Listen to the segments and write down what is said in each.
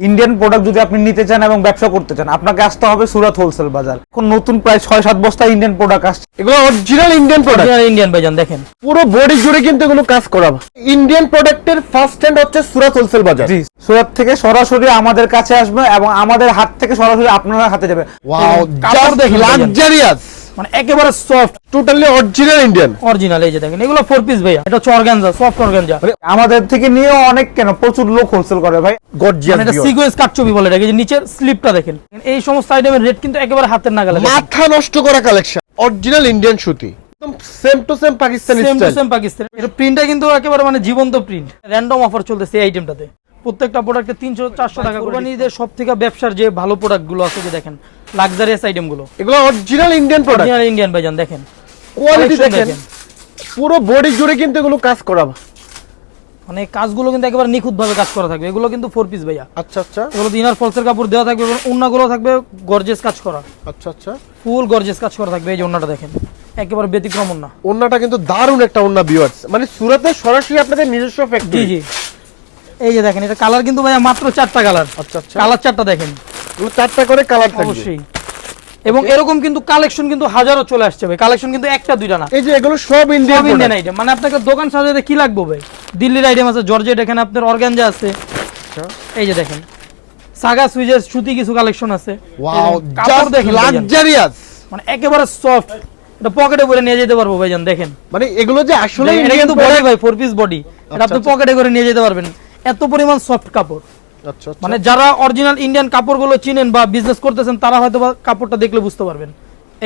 Indian product যদি আপনি নিতে চান এবং ব্যবসা করতে চান আপনাকে আসতে হবে সুরাত হোলসেল বাজার। এখন নতুন প্রায় ছয় সাত বস্তা ইন্ডিয়ান প্রোডাক্ট আসছে। এগুলো অরিজিনাল ইন্ডিয়ান প্রোডাক্ট ইন্ডিয়ান ভাইজান দেখেন। পুরো বডি জুড়ে কিন্তু এগুলো কাজ করা ইন্ডিয়ান প্রোডাক্টের ফার্স্ট হ্যান্ড হচ্ছে সুরাত হোলসেল বাজার। জি সুরাত থেকে সরাসরি আমাদের কাছে আসবে এবং আমাদের হাত থেকে সরাসরি আপনার হাতে যাবে। ওয়াও লাক্সারিয়াস মানে একেবারে soft totally original Indian original এই যে দেখেন এগুলো ফোর পিস ভাইয়া। এটা হচ্ছে অর্গানজা সফট অর্গানজা আমাদের থেকে নিয়েও অনেক কেন? প্রচুর লোক হোলসেল করে ভাই। গর্জিয়াস মানে এটা সিকোয়েন্স কাটছবি বলে এটাকে যে নিচের স্লিপটা দেখেন। এই সমস্ত আইটেমের রেট কিন্তু একেবারে হাতের নাগালে মাথা নষ্ট করা কালেকশন অরিজিনাল ইন্ডিয়ান সুতি। Same to same Pakistani same to same Pakistan এটা প্রিন্টটা কিন্তু একেবারে মানে জীবন্ত প্রিন্ট র্যান্ডম অফার চলতেছে এই আইটেমটাতে প্রত্যেকটা প্রোডাক্টে তিনশো চারশো টাকা কোরবানিদের সব থেকে ব্যবসার যে ভালো প্রোডাক্টগুলো আছে যে দেখেন লাক্সারিয়াস আইটেমগুলো এগুলো original Indian product original Indian ভাইজান দেখেন। কোয়ালিটি দেখেন। পুরো বডি জুড়ে কিন্তু এগুলো কাজ করা মানে কাজগুলো কিন্তু একেবারে নিখুঁত ভাবে কাজ করা থাকবে। এগুলো কিন্তু ফোর পিস ভাইয়া। আচ্ছা আচ্ছা। এগুলো ইনার ফলসের কাপড় দেওয়া থাকবে এবং অন্যগুলো থাকবে গর্জেস কাজ করা। আচ্ছা আচ্ছা। ফুল গর্জেস কাজ করা থাকবে এই যে অন্যটা দেখেন। একেবারে ব্যতিক্রম অন্য ওন্নাটা কিন্তু দারুণ একটা ওন্না ভিউয়ার্স মানে সুরাতে সরাসরি আপনাদের নিজস্ব জি জি। এই যে দেখেন এটা কালার কিন্তু ভাইয়া মাত্র চারটা কালার আচ্ছা আচ্ছা। কালার চারটা দেখেন। চারটা করে কালার থাকবে। অবশ্যই। এবং এরকম কিন্তু কালেকশন কিন্তু হাজারো চলে আসছে ভাই। কালেকশন কিন্তু একটা দুইটা না। এই যে এগুলো সব ইন্ডিয়ান সব ইন্ডিয়ান আইটেম মানে আপনাকে দোকান সাজাতে কি লাগবে ভাই? দিল্লির আইটেম আছে জর্জেট এখানে আপনার অর্গানজা আছে। এই যে দেখেন সাগা সুইজের সুতি কিছু কালেকশন আছে। ওয়াও দেখেন লাক্সারিয়াস মানে একেবারে সফট এটা পকেটে করে নিয়ে যেতে পারব ভাইজান দেখেন। মানে এগুলো যে আসলে এটা কিন্তু বডি ভাই ফোর পিস বডি এটা আপনি আচ্ছা। পকেটে করে নিয়ে যেতে পারবেন। এত পরিমাণ সফট কাপড়। আচ্ছা আচ্ছা। মানে যারা অরিজিনাল ইন্ডিয়ান কাপড়গুলো চিনেন বা বিজনেস করতেছেন তারা হয়তো কাপড়টা দেখলে বুঝতে পারবেন।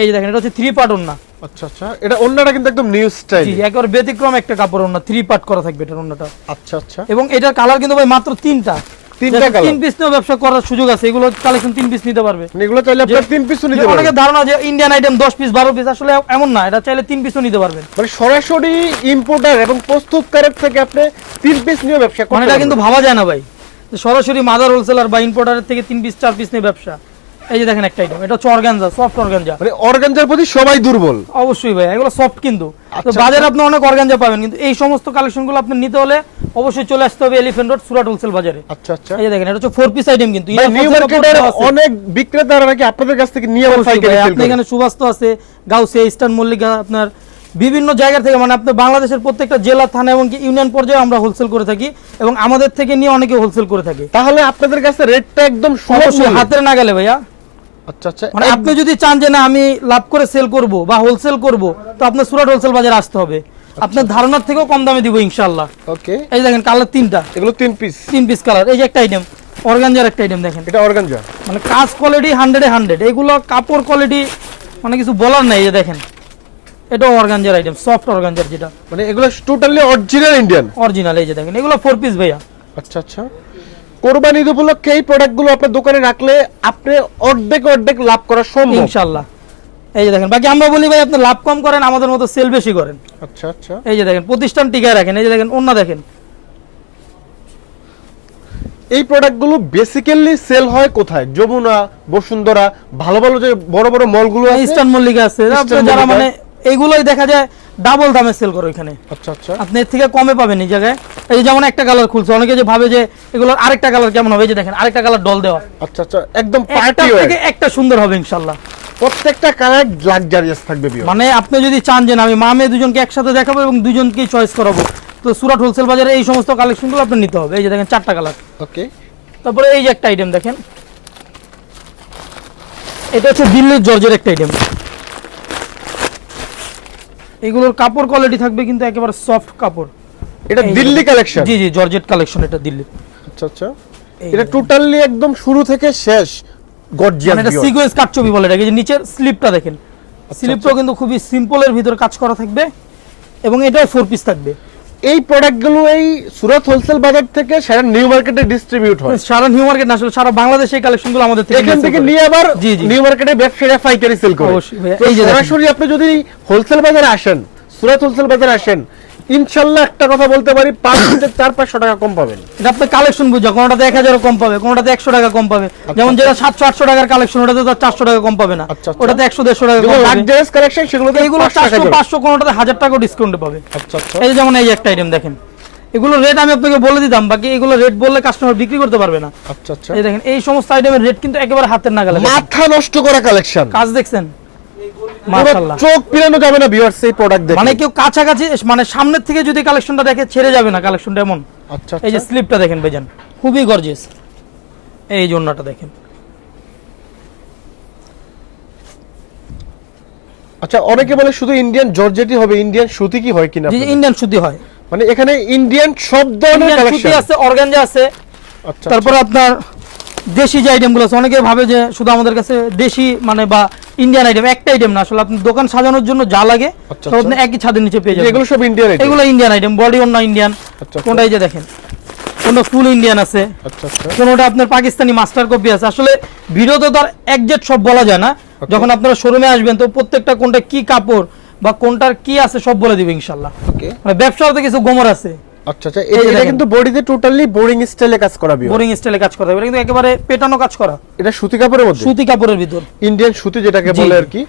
এই যে দেখেন এটা হচ্ছে থ্রি পার্ট ওন্না আচ্ছা আচ্ছা। এটা ওন্নাটা কিন্তু একদম নিউ স্টাইল জি একেবারে ব্যতিক্রম একটা কাপড় ওন্না থ্রি পার্ট করা থাকবে এটার ওন্নাটা আচ্ছা আচ্ছা। এবং এটার কালার কিন্তু ভাই মাত্র তিনটা। তিনটা যাদের তিন পিস নিয়েও ব্যবসা করার সুযোগ আছে এগুলো কালেকশন তিন পিস নিতে পারবে। মানে এগুলো চাইলে আপনার তিন পিসও নিতে যে অনেকের ধারণা যে ইন্ডিয়ান আইটেম দশ পিস আসলে এমন না এটা চাইলে তিন পিসও নিতে পারবেন। মানে সরাসরি ইম্পোর্টার এবং প্রস্তুতকারক থেকে আপনি তিন পিস নিয়ে ব্যবসা মানে এটা কিন্তু ভাবা যায় না ভাই। সরাসরি মাদার হোলসেলার বা ইম্পোর্টারের থেকে তিন পিস চার পিস নিয়ে ব্যবসা। এই যে দেখেন একটা আইটেম এটা হচ্ছে অর্গানজা সফট অর্গানজা মানে অর্গানজার প্রতি সবাই দুর্বল। অবশ্যই ভাই এগুলো সফট কিন্তু। তো আচ্ছা, বাজারে আপনি অনেক অর্গানজা পাবেন কিন্তু এই সমস্ত কালেকশনগুলো আপনি নিতে হলে অবশ্যই চলে আসতে হবে এলিফেন্ট রোড সুরাট হোলসেল বাজারে। আচ্ছা আচ্ছা। এই যে দেখেন এটা হচ্ছে ফোর পিস আইটেম কিন্তু। নিউ মার্কেটের অনেক বিক্রেতারা নাকি আপনাদের কাছ থেকে নিয়ে সেল আপনি এখানে সুবাস্ত আছে গাউসে ইস্টার্ন মল্লিকা আপনার বিভিন্ন জায়গা থেকে মানে আপনার বাংলাদেশের প্রত্যেকটা জেলা থানা এবং ইউনিয়ন পর্যায়ে আমরা হোলসেল করে থাকি এবং আমাদের থেকে নিয়ে অনেকে হোলসেল করে থাকি। তাহলে আপনাদের কাছে রেটটা একদম হাতের না গেলে ভাইয়া। আচ্ছা আচ্ছা। মানে আপনি যদি চান যে না আমি লাভ করে সেল করব বা হোলসেল করব তো আপনার সুরাট হোলসেল বাজারে আসতে হবে। আপনার ধারণার থেকেও কম দামে দিব ইনশাআল্লাহ। ওকে এই দেখেন কালার তিনটা। এগুলো তিন পিস তিন পিস কালার এই যে একটা আইটেম অর্গানজার একটা আইটেম দেখেন। এটা অর্গানজা মানে কাজ কোয়ালিটি হান্ড্রেডে হান্ড্রেড এগুলো কাপড় কোয়ালিটি মানে কিছু বলার নাই এই যে দেখেন। এটাও অর্গানজার আইটেম সফট অর্গানজার যেটা। মানে এগুলো টোটালি অরিজিনাল ইন্ডিয়ান অরিজিনাল এই যে দেখেন। এগুলো ফোর পিস ভাইয়া। আচ্ছা আচ্ছা। কোরবানি ঈদ উপলক্ষে এই প্রোডাক্টগুলো আপনার দোকানে রাখলে আপনি অর্ধেক অর্ধেক লাভ করা সম্ভব। এই যে দেখেন বাকি আমরা বলি ভাই আপনি লাভ কম করেন আমাদের মতো সেল বেশি করেন। আচ্ছা আচ্ছা। এই যে দেখেন প্রতিষ্ঠান টিকায় রাখেন এই যে দেখেন অন্য দেখেন। এই প্রোডাক্টগুলো বেসিক্যালি সেল হয় কোথায়? যমুনা বসুন্ধরা ভালো ভালো যে বড় বড় মলগুলো আছে। ইস্টার্ন মল্লিকা আছে যারা মানে এইগুলোই দেখা যায় ডাবল দামে সেল করে ওইখানে। আচ্ছা আচ্ছা। আপনি এর থেকে কমে পাবেন এই জায়গায়। এই যে যেমন একটা কালার খুলছে অনেকে যে ভাবে যে এগুলোর আরেকটা কালার কেমন হবে এই যে দেখেন আরেকটা কালার ডল দেওয়া। আচ্ছা আচ্ছা একদম পার্টি থেকে একটা সুন্দর হবে ইনশাল্লাহ প্রত্যেকটা কালার লাক্সারিয়াস থাকবে মানে আপনি যদি চান যে আমি মা মেয়ে দুজনকে একসাথে দেখাবো এবং দুজনকেই চয়েস করাবো তো সুরাট হোলসেল বাজারে এই সমস্ত কালেকশনগুলো আপনি নিতে হবে। এই যে দেখেন চারটা কালার ওকে তারপরে এই যে একটা আইটেম দেখেন। এটা হচ্ছে দিল্লির জর্জের একটা আইটেম এগুলোর কাপড় কোয়ালিটি থাকবে কিন্তু একেবারে সফট কাপড়। এটা দিল্লি কালেকশন জি জি জর্জেট কালেকশন এটা দিল্লি। আচ্ছা আচ্ছা। এটা টোটালি একদম শুরু থেকে শেষ গর্জিয়াস মানে এটা সিকোয়েন্স কাটছবি বলে এটাকে যে নিচের স্লিপটা দেখেন। আচ্ছা, স্লিপটাও কিন্তু খুবই সিম্পলের ভিতর কাজ করা থাকবে এবং এটাও ফোর পিস থাকবে। এই প্রোডাক্টগুলো এই সুরত হোলসেল বাজার থেকে সারা নিউ মার্কেটে ডিস্ট্রিবিউট হয় সারা নিউ মার্কেট না আসলে সারা বাংলাদেশে এই কালেকশনগুলো আমাদের থেকে এখান থেকে নিয়ে আবার। নিউ মার্কেটে ব্যবসায়ীরা পাইকারি সেল করে এই যে। সরাসরি আপনি যদি হোলসেল বাজারে আসেন সুরত হোলসেল বাজারে আসেন ইনশাল্লাহ একটা কথা বলতে পারি পাঁচ থেকে চার পাঁচশো টাকা কম পাবেন। এটা আপনি কালেকশন বুঝা কোনোটাতে এক হাজারও কম পাবে কোনোটাতে একশো টাকা কম পাবে। যেমন যেটা সাতশো আটশো টাকার কালেকশন ওটাতে তো চারশো টাকা কম পাবে না। আচ্ছা, আচ্ছা। ওটাতে একশো দেড়শো টাকা কম কালেকশন সেগুলো এইগুলো চারশো পাঁচশো কোনোটাতে হাজার টাকাও ডিসকাউন্টে পাবে। আচ্ছা আচ্ছা। এই যেমন এই একটা আইটেম দেখেন। এগুলো রেট আমি আপনাকে বলে দিতাম বাকি এগুলো রেট বললে কাস্টমার বিক্রি করতে পারবে না। আচ্ছা আচ্ছা। এই দেখেন এই সমস্ত আইটেমের রেট কিন্তু একেবারে হাতের নাগালে। মাথা নষ্ট করা কালেকশন কাজ দেখছেন? চোখ পিরানো যাবে না ভিউয়ার্স এই প্রোডাক্ট দেখে। মানে কেউ কাছাকাছি মানে সামনের থেকে যদি কালেকশনটা দেখে ছেড়ে যাবে না কালেকশনটা এমন। আচ্ছা এই যে আচ্ছা। স্লিপটা দেখেন ভাইজান। খুবই গর্জিয়াস এই জন্যটা দেখেন। আচ্ছা অনেকে বলে শুধু ইন্ডিয়ান জর্জেটই হবে ইন্ডিয়ান সুতি কি হয় কিনা ইন্ডিয়ান সুতি হয়। মানে এখানে ইন্ডিয়ান সব ধরনের কালেকশন আছে অর্গানজা আছে। আচ্ছা তারপরে আপনার দেশি যে আইটেমগুলো আছে অনেকে ভাবে যে শুধু আমাদের কাছে দেশি মানে বা ইন্ডিয়ান আইটেম একটা আইটেম না আসলে আপনি দোকান সাজানোর জন্য যা লাগে আচ্ছা, সব আপনি একই ছাদের নিচে পেয়ে আচ্ছা। যাবেন। এগুলো সব ইন্ডিয়ান আইটেম এগুলো ইন্ডিয়ান আইটেম বডি অন্য ইন্ডিয়ান আচ্ছা, কোনটা এই যে দেখেন ফুল ইন্ডিয়ান আছে। আচ্ছা আচ্ছা। কোনোটা আপনার পাকিস্তানি মাস্টার কপি আছে। আসলে ভিডিওতে তো আর একজেক্ট সব বলা যায় না। যখন আপনারা শোরুমে আসবেন তো প্রত্যেকটা কোনটা কি কাপড় বা কোনটার কি আছে সব বলে দিবে ইনশাল্লাহ। মানে ব্যবসাতে কিছু গোমর আছে। আচ্ছা আচ্ছা এটা কিন্তু বডিতে টোটালি বোরিং স্টাইলে কাজ করা বোরিং স্টাইলে কাজ করা কিন্তু একেবারে পেটানো কাজ করা। এটা সুতি কাপড়ের মধ্যে? সুতি কাপড়ের ভিতর। ইন্ডিয়ান সুতি যেটাকে বলে আর কি।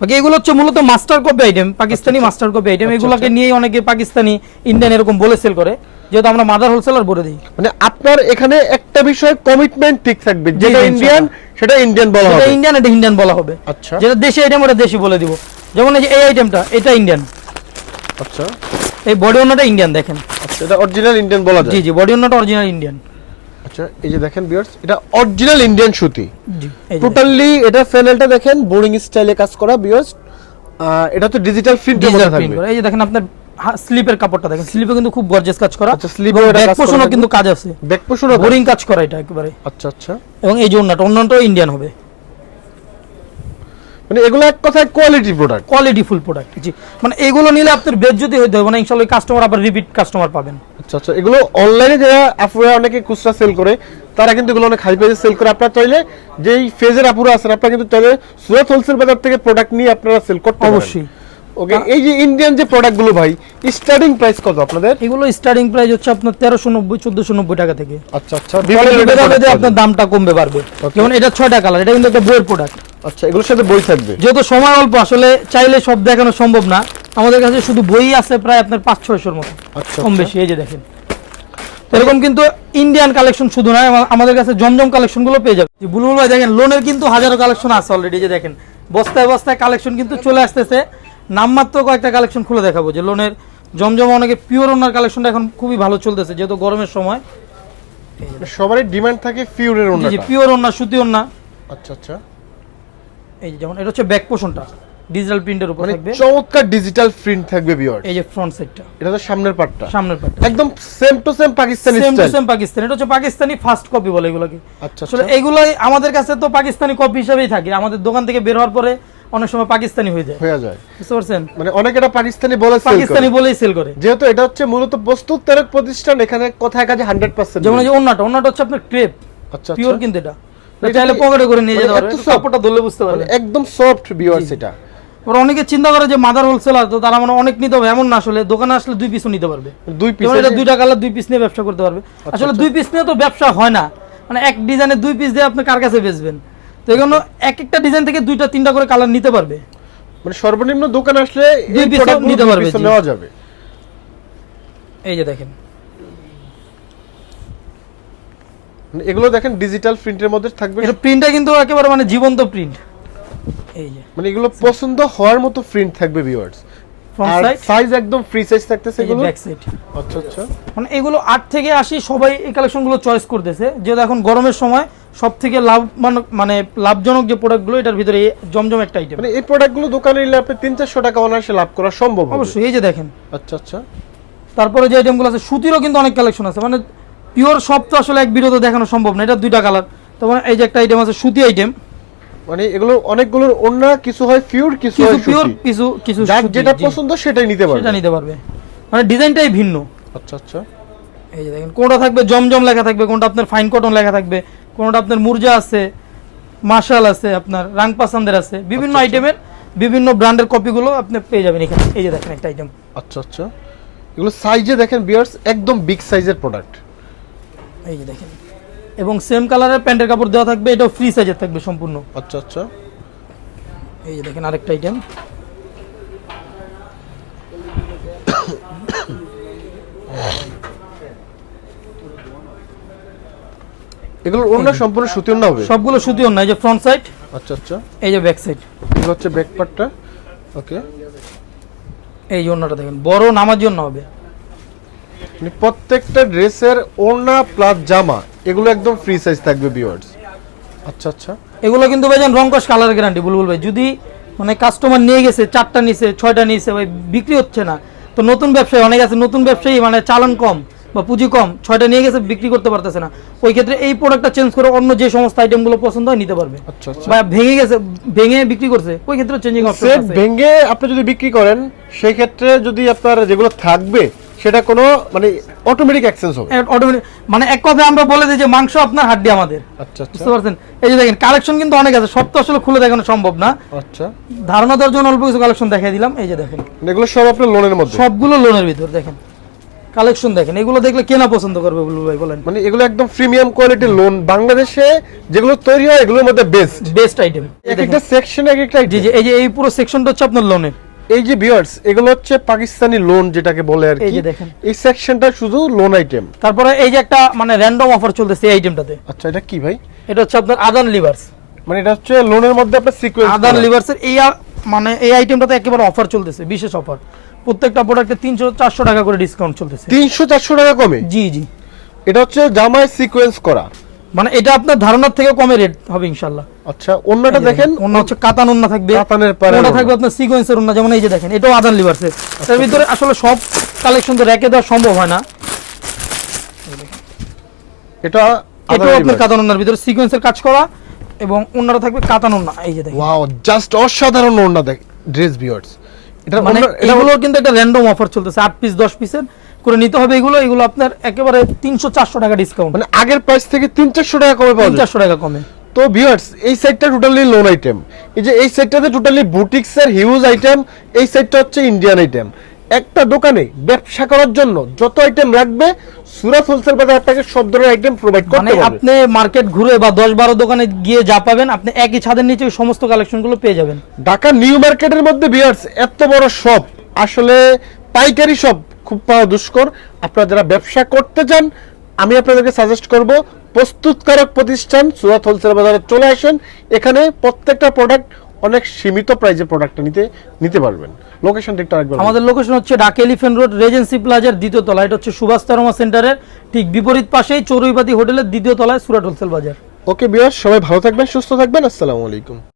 বাকি এগুলো হচ্ছে মূলত master copy item Pakistani master copy item এগুলোকে আচ্ছা। নিয়ে অনেকে পাকিস্তানি ইন্ডিয়ান এরকম বলে সেল করে। যেহেতু আমরা মাদার হোলসেলার বলে দিই। মানে আপনার এখানে একটা বিষয় কমিটমেন্ট ঠিক থাকবে। যেটা ইন্ডিয়ান সেটা ইন্ডিয়ান বলা হবে। ইন্ডিয়ান এটা ইন্ডিয়ান বলা হবে। আচ্ছা। যেটা দেশি আইটেম ওটা দেশি বলে দিব। যেমন এই যে এই আইটেমটা এটা ইন্ডিয়ান আচ্ছা। এই বডি অন্যটা ইন্ডিয়ান দেখেন। আচ্ছা এটা অরিজিনাল ইন্ডিয়ান বলা যায়? জি বডি অন্যটা অরিজিনাল ইন্ডিয়ান আচ্ছা এই যে দেখেন ভিউয়ার্স এটা অরিজিনাল ইন্ডিয়ান সুতি। জি টোটালি এটা প্যানেলটা দেখেন বোরিং স্টাইলে কাজ করা ভিউয়ার্স এটা তো ডিজিটাল ডিজিটাল থাকবে। এই যে দেখেন আপনার স্লিপের কাপড়টা দেখেন। স্লিপে কিন্তু খুব গর্জিয়াস কাজ করা। আচ্ছা, এও এটা ব্যাক। কিন্তু কাজ আছে। ব্যাক বোরিং কাজ। করা এটা একেবারে। আচ্ছা আচ্ছা। এবং এই যে অন্যটা অন্যটাও ইন্ডিয়ান হবে। মানে এগুলো এক কথায় quality product quality full product জি। মানে এগুলো নিলে আপনার বেজ্জতি হইতে হবে না ইনশাআল্লাহ কাস্টমার আবার রিপিট কাস্টমার পাবেন। আচ্ছা আচ্ছা এগুলো অনলাইনে যারা আপুরা অনেকে খুচরা সেল করে তারা কিন্তু এগুলো অনেক হাই প্রাইসে সেল করে। আপনারা চাইলে যেই ফেজের আপুরা আছেন আপনারা কিন্তু চাইলে সুরত হোলসেল বাজার থেকে প্রোডাক্ট নিয়ে আপনারা সেল করতে পারেন। অবশ্যই। ওকে এই যে ইন্ডিয়ান যে প্রোডাক্টগুলো ভাই স্টার্টিং প্রাইস কত আপনাদের? এগুলো স্টার্টিং প্রাইস হচ্ছে আপনার তেরোশো নব্বই চোদ্দশো নব্বই টাকা থেকে। আচ্ছা আচ্ছা আপনার দামটা কমবে বাড়বে। যেমন এটা ছয়টা কালার এটা কিন্তু একটা বইয়ের প্রোডাক্ট আচ্ছা এগুলোর সাথে বই থাকবে? যেহেতু সময় অল্প আসলে চাইলে সব দেখানো সম্ভব না। আমাদের কাছে শুধু বই আছে প্রায় আপনার পাঁচ ছয়শোর মতো। আচ্ছা কম আচ্ছা। বেশি এই যে দেখেন। এরকম কিন্তু ইন্ডিয়ান কালেকশন শুধু নয় আমাদের কাছে জমজম কালেকশনগুলো পেয়ে যাবে বুলবুল ভাই দেখেন লোনের কিন্তু হাজারো কালেকশন আছে অলরেডি যে দেখেন। বস্তায় বস্তায় কালেকশন কিন্তু চলে আসতেছে। নামমাত্র কয়েকটা কালেকশন খুলে দেখাবো যে লোনের জমজম অনেকে পিওর ওনার কালেকশনটা এখন খুবই ভালো চলতেছে যেহেতু গরমের সময়। সবারই ডিমান্ড থাকে ফিউরের জি জি পিওর ওনা সুতি ওনা আচ্ছা আচ্ছা। এই যে যেমন এটা হচ্ছে ব্যাক পোষণটা ডিজিটাল প্রিন্টের উপর মানে থাকবে। চমৎকার ডিজিটাল প্রিন্ট থাকবে ভিউয়ার এই যে ফ্রন্ট সাইডটা এটা তো সামনের পার্টটা সামনের পার্ট একদম same to same Pakistani same to same Pakistani. এটা হচ্ছে পাকিস্তানি ফার্স্ট কপি বলে এগুলোকে। আচ্ছা আসলে আচ্ছা। এগুলোই আমাদের কাছে তো পাকিস্তানি কপি হিসেবেই থাকে। আমাদের দোকান থেকে বের হওয়ার পরে অনেক সময় পাকিস্তানি হয়ে যায়। হয়ে যায়। বুঝতে পারছেন? মানে অনেক এটা পাকিস্তানি বলে পাকিস্তানি বলেই সেল করে। যেহেতু এটা হচ্ছে মূলত প্রস্তুত তারক প্রতিষ্ঠান এখানে কথায় কাজে হান্ড্রেড পার্সেন্ট যেমন এই যে ওন্নাটা ওন্নাটা হচ্ছে আপনার ক্রেপ আচ্ছা পিওর আচ্ছা। কিন্তু এটা। চাইলে পকেটে করে নিয়ে মানে যেতে পারবে। এত একটু soft? কাপড়টা ধরলে বুঝতে পারবে। একদম সফট ভিউয়ার্স এটা। ওরা অনেকে চিন্তা করে যে মাদার হোলসেলার তো তারা মানে অনেক নিতে হবে এমন না আসলে। দোকানে আসলে দুই পিসও নিতে পারবে। দুই পিস এটা কালার দুই পিস নিয়ে ব্যবসা করতে পারবে। আচ্ছা, আসলে দুই পিস নিয়ে তো ব্যবসা হয় না। মানে এক ডিজাইনের দুই পিস দিয়ে আপনি কার কাছে বেচবেন? তো এই এক একটা ডিজাইন থেকে দুইটা তিনটা করে কালার নিতে পারবে। মানে সর্বনিম্ন দোকান আসলে দুই প্রোডাক্টগুলো নিতে পারবে। নেওয়া যাবে। এই যে দেখেন মানে এগুলো দেখেন ডিজিটাল প্রিন্টের মধ্যে থাকবে। এটা প্রিন্টটা কিন্তু একেবারে মানে জীবন্ত প্রিন্ট এই যে। মানে এগুলো পছন্দ হওয়ার মতো প্রিন্ট থাকবে ভিউয়ার্স আর সাইজ একদম ফ্রি সাইজ থাকতেছে এগুলো। ব্যাক সাইড আচ্ছা আচ্ছা। মানে এগুলো আট থেকে আশি সবাই এই কালেকশনগুলো চয়েস করতেছে। যেহেতু এখন গরমের সময় সব থেকে লাভ মানে- মানে লাভজনক যে প্রোডাক্টগুলো এটার ভিতরে জমজম একটা আইটেম মানে এই প্রোডাক্টগুলো দোকানে নিলে আপনি তিন চারশো টাকা অনায়াসে লাভ করা সম্ভব অবশ্যই এই যে দেখেন। আচ্ছা আচ্ছা। তারপরে যে আইটেমগুলো আছে সুতিরও কিন্তু অনেক কালেকশন আছে। মানে পিওর সব তো আসলে এক ভিডিওতে দেখানো সম্ভব না এটা দুইটা কালার তারপরে এই যে একটা আইটেম আছে সুতি আইটেম মানে এগুলো অনেকগুলোর অন্য কিছু হয় পিওর কিছু হয় পিওর কিছু কিছু যেটা পছন্দ সেটাই নিতে পারবে। সেটা নিতে পারবে। মানে ডিজাইনটাই ভিন্ন। আচ্ছা আচ্ছা। এই যে দেখেন কোনটা থাকবে? জমজম লেখা থাকবে কোনটা আপনার ফাইন কটন লেখা থাকবে কোনটা আপনার মুরজা আছে মার্শাল আছে আপনার রাং পাসান্দের আছে। বিভিন্ন আচ্ছা, আইটেমের বিভিন্ন ব্র্যান্ডের কপিগুলো আপনি পেয়ে যাবেন এখানে। এই যে দেখেন একটা আইটেম আচ্ছা আচ্ছা। এগুলো সাইজে দেখেন বিয়ার্স একদম বিগ সাইজের প্রোডাক্ট এই যে দেখেন। এবং সেম কালারের প্যান্টের কাপড় দেওয়া থাকবে এটাও ফ্রি সাইজের থাকবে সম্পূর্ণ। আচ্ছা আচ্ছা। এই যে দেখেন আরেকটা আইটেম এগুলো অন্য সম্পূর্ণ সুতি ওড়না হবে? সবগুলো সুতি ওড়না এই যে ফ্রন্ট সাইড আচ্ছা আচ্ছা। এই যে ব্যাক সাইড এই হচ্ছে ব্যাক পার্টটা ওকে এই অন্যটা দেখেন বড় নামার জন্য হবে। প্রত্যেকটা ড্রেসের ওড়না প্লাস জামা এগুলো একদম ফ্রি সাইজ থাকবে ভিউয়ার্স আচ্ছা আচ্ছা। এগুলো কিন্তু ভাইজান রংকশ কালার গ্যারান্টি বুলবুল ভাই। যদি মানে কাস্টমার নিয়ে গেছে চারটা নিছে ছয়টা নিছে ভাই বিক্রি হচ্ছে না তো নতুন ব্যবসায়ী অনেক আছে নতুন ব্যবসায়ী মানে চালান কম বা পুঁজি কম ছয়টা নিয়ে গেছে বিক্রি করতে পারতেছে না। ওই ক্ষেত্রে এই প্রোডাক্টটা চেঞ্জ করে অন্য যে সমস্ত আইটেমগুলো পছন্দ হয় নিতে পারবে। আচ্ছা আচ্ছা। বা ভেঙে গেছে ভেঙে বিক্রি করছে ওই ক্ষেত্রে চেঞ্জিং অপশন আছে। ভেঙে আপনি যদি বিক্রি করেন সেই ক্ষেত্রে যদি আপনার যেগুলো থাকবে সেটা কোনো মানে অটোমেটিক এক্সচেঞ্জ হবে। অটোমেটিক মানে এক কথায় আমরা বলে দিই যে মাংস আপনার হাড্ডি আমাদের। আচ্ছা আচ্ছা। বুঝতে পারছেন? এই যে দেখেন কালেকশন কিন্তু অনেক আছে সব তো আসলে খুলে দেখানো সম্ভব না। আচ্ছা। ধারণা দেওয়ার জন্য অল্প কিছু কালেকশন দেখিয়ে দিলাম এই যে দেখেন। মানে এগুলো সব আপনার লোনের মধ্যে? সবগুলো লোনের ভিতর দেখেন। কালেকশন দেখেন এগুলো দেখলে কেনা পছন্দ করবে বুলু ভাই বলেন। মানে এগুলো একদম প্রিমিয়াম কোয়ালিটির লোন বাংলাদেশে যেগুলো তৈরি হয় এগুলোর মধ্যে বেস্ট বেস্ট আইটেম এক একটা সেকশন এক একটা এই যে এই পুরো সেকশনটা হচ্ছে আপনার লোনের এই যে ভিউয়ার্স এগুলো হচ্ছে পাকিস্তানি লোন যেটাকে বলে আর কি। দেখেন। এই সেকশনটা শুধু লোন আইটেম তারপরে এই যে একটা মানে র্যান্ডম অফার চলতেছে এই আইটেমটাতে আচ্ছা এটা কি ভাই? এটা হচ্ছে আপনার আদান লিভার্স মানে এটা হচ্ছে লোনের মধ্যে আপনার সিকোয়েন্স আদান লিভার্সের এই মানে এই আইটেমটাতে একেবারে অফার চলতেছে বিশেষ অফার প্রত্যেকটা প্রোডাক্টে তিনশো চারশো টাকা করে ডিসকাউন্ট চলতেছে। তিনশো চারশো টাকা কমে? জি জি। এটা হচ্ছে জামায় সিকোয়েন্স করা। মানে এটা আপনার ধারণার থেকে কমে রেট হবে ইনশাল্লাহ আচ্ছা অন্যটা দেখেন। অন্য হচ্ছে কাতান ওন্না থাকবে। কাতানের পাড়ের ওটা থাকবে আপনার সিকোয়েন্সের ওন্না যেমন এই যে দেখেন এটাও আদান লিভার্সের তার ভিতরে আসলে সব কালেকশন তো রেখে দেওয়া সম্ভব হয় না। এটা এটাও আপনার কাতান ওন্নার ভিতরে সিকোয়েন্সের কাজ করা এবং ওন্নাটা থাকবে কাতান ওন্না এই যে দেখেন। ওয়াও জাস্ট অসাধারণ ওড়না দেখ ড্রেস ভিউয়ার্স এটা মানে এটা এগুলো কিন্তু একটা র্যান্ডম অফার চলতেছে আট পিস দশ পিসের করে নিতে হবে এগুলো এগুলো আপনার একেবারে তিনশো চারশো টাকা ডিসকাউন্ট মানে আগের প্রাইস থেকে তিন চারশো টাকা কমে পাওয়া চারশো টাকা কমে। তো ভিউয়ার্স এই সাইডটা টোটালি লোন আইটেম এই যে এই সাইডটাতে টোটালি বুটিক্স এর হিউজ আইটেম এই সাইডটা হচ্ছে ইন্ডিয়ান আইটেম একটা দোকানে ব্যবসা করার জন্য যত আইটেম রাখবে সুরাত হোলসেল বাজার আপনাকে সব ধরনের আইটেম প্রোভাইড মানে করতে পারবে আপনি মার্কেট ঘুরে বা দশ বারো দোকানে গিয়ে যা পাবেন আপনি একই ছাদের নিচে সমস্ত কালেকশনগুলো পেয়ে যাবেন। ঢাকা নিউ মার্কেটের মধ্যে ভিউয়ার্স এত বড় শপ আসলে পাইকারি শপ খুব পাওয়া দুষ্কর আপনারা যারা ব্যবসা করতে চান আমি আপনাদেরকে সাজেস্ট করব প্রস্তুতকারক প্রতিষ্ঠান সুরাত হোলসেল বাজারে চলে আসেন। এখানে প্রত্যেকটা প্রোডাক্ট অনেক সীমিত প্রাইজে প্রোডাক্টটা নিতে নিতে পারবেন। লোকেশনটা একটু আরেকবার আমাদের লোকেশন হচ্ছে ঢাকা এলিফেন্ট রোড রেজেন্সি প্লাজার দ্বিতীয় তলা। এটা হচ্ছে সুভাষ তারমা সেন্টারের ঠিক বিপরীত পাশেই চড়ুইবাদী হোটেলের দ্বিতীয় তলায় সুরাট হোলসেল বাজার। ওকে বিয়ার সবাই ভালো থাকবেন সুস্থ থাকবেন। আসসালামু আলাইকুম।